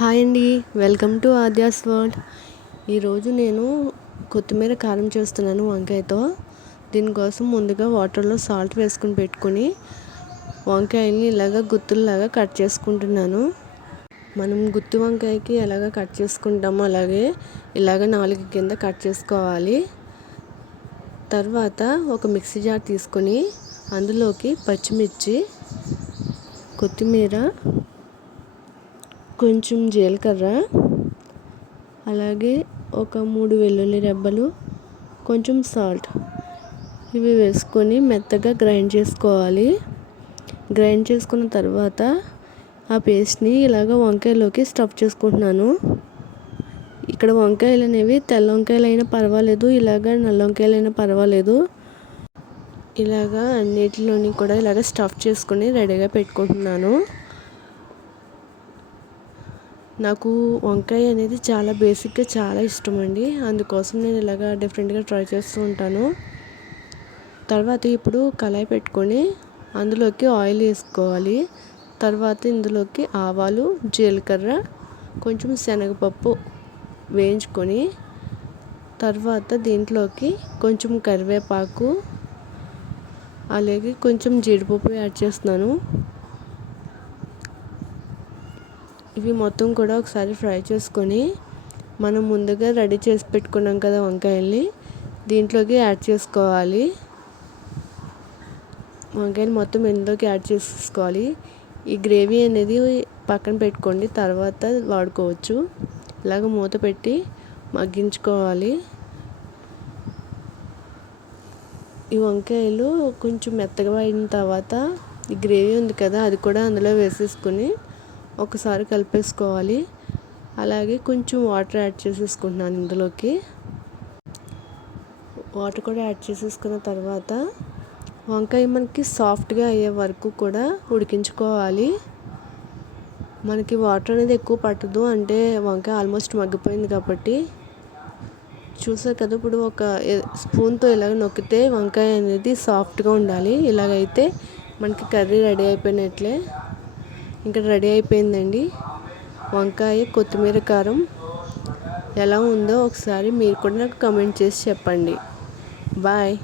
Hi అండి, welcome to Aadya's world. ఈరోజు నేను కొత్తిమీర కారం చేస్తున్నాను వంకాయతో. దీనికోసం ముందుగా వాటర్లో సాల్ట్ వేసుకుని పెట్టుకుని వంకాయల్ని ఇలాగ గుత్తుల్లాగా కట్ చేసుకుంటున్నాను. మనం గుత్తి వంకాయకి ఎలాగ కట్ చేసుకుంటామో అలాగే ఇలాగ 4 కింద కట్ చేసుకోవాలి. తర్వాత ఒక మిక్సీ జార్ తీసుకొని అందులోకి పచ్చిమిర్చి, కొత్తిమీర, కొంచెం జీలకర్ర, అలాగే ఒక 3 వెల్లుల్లి రెబ్బలు, కొంచెం సాల్ట్ ఇవి వేసుకొని మెత్తగా గ్రైండ్ చేసుకోవాలి. గ్రైండ్ చేసుకున్న తర్వాత ఆ పేస్ట్ని ఇలాగ వంకాయలోకి స్టఫ్ చేసుకుంటున్నాను. ఇక్కడ వంకాయలు అనేవి తెల్ల వంకాయలు అయినా పర్వాలేదు, ఇలాగ నల్ల వంకాయలు అయినా పర్వాలేదు. ఇలాగ అన్నిటిలోని కూడా ఇలాగ స్టఫ్ చేసుకొని రెడీగా పెట్టుకుంటున్నాను. నాకు వంకాయ అనేది చాలా బేసిక్గా చాలా ఇష్టం అండి. అందుకోసం నేను ఇలాగ డిఫరెంట్గా ట్రై చేస్తూ ఉంటాను. తర్వాత ఇప్పుడు కళాయి పెట్టుకొని అందులోకి ఆయిల్ వేసుకోవాలి. తర్వాత ఇందులోకి ఆవాలు, జీలకర్ర, కొంచెం శనగపప్పు వేయించుకొని తర్వాత దీంట్లోకి కొంచెం కరివేపాకు, అలాగే కొంచెం జీడిపప్పు యాడ్ చేస్తున్నాను. ఇవి మొత్తం కూడా ఒకసారి ఫ్రై చేసుకొని మనం ముందుగా రెడీ చేసి పెట్టుకున్నాం కదా వంకాయల్ని దీంట్లోకి యాడ్ చేసుకోవాలి. వంకాయలు మొత్తం ఇందులోకి యాడ్ చేసుకోవాలి. ఈ గ్రేవీ అనేది పక్కన పెట్టుకోండి, తర్వాత వాడుకోవచ్చు. ఇలాగ మూత పెట్టి మగ్గించుకోవాలి. ఈ వంకాయలు కొంచెం మెత్తగా అయిన తర్వాత ఈ గ్రేవీ ఉంది కదా అది కూడా అందులో వేసేసుకొని ఒకసారి కలిపేసుకోవాలి. అలాగే కొంచెం వాటర్ యాడ్ చేసేసుకుంటున్నాను. ఇందులోకి వాటర్ కూడా యాడ్ చేసేసుకున్న తర్వాత వంకాయ మనకి సాఫ్ట్గా అయ్యే వరకు కూడా ఉడికించుకోవాలి. మనకి వాటర్ అనేది ఎక్కువ పట్టదు, అంటే వంకాయ ఆల్మోస్ట్ మగ్గిపోయింది కాబట్టి. చూసారు కదా, ఇప్పుడు ఒక స్పూన్తో ఇలాగ నొక్కితే వంకాయ అనేది సాఫ్ట్గా ఉండాలి. ఇలాగైతే మనకి కర్రీ రెడీ అయిపోయినట్లే. ఇంకా రెడీ అయిపోయిందండి వంకాయ కొత్తిమీర కారం. ఎలా ఉందో ఒకసారి మీరు కూడా నాకు కమెంట్ చేసి చెప్పండి. బాయ్.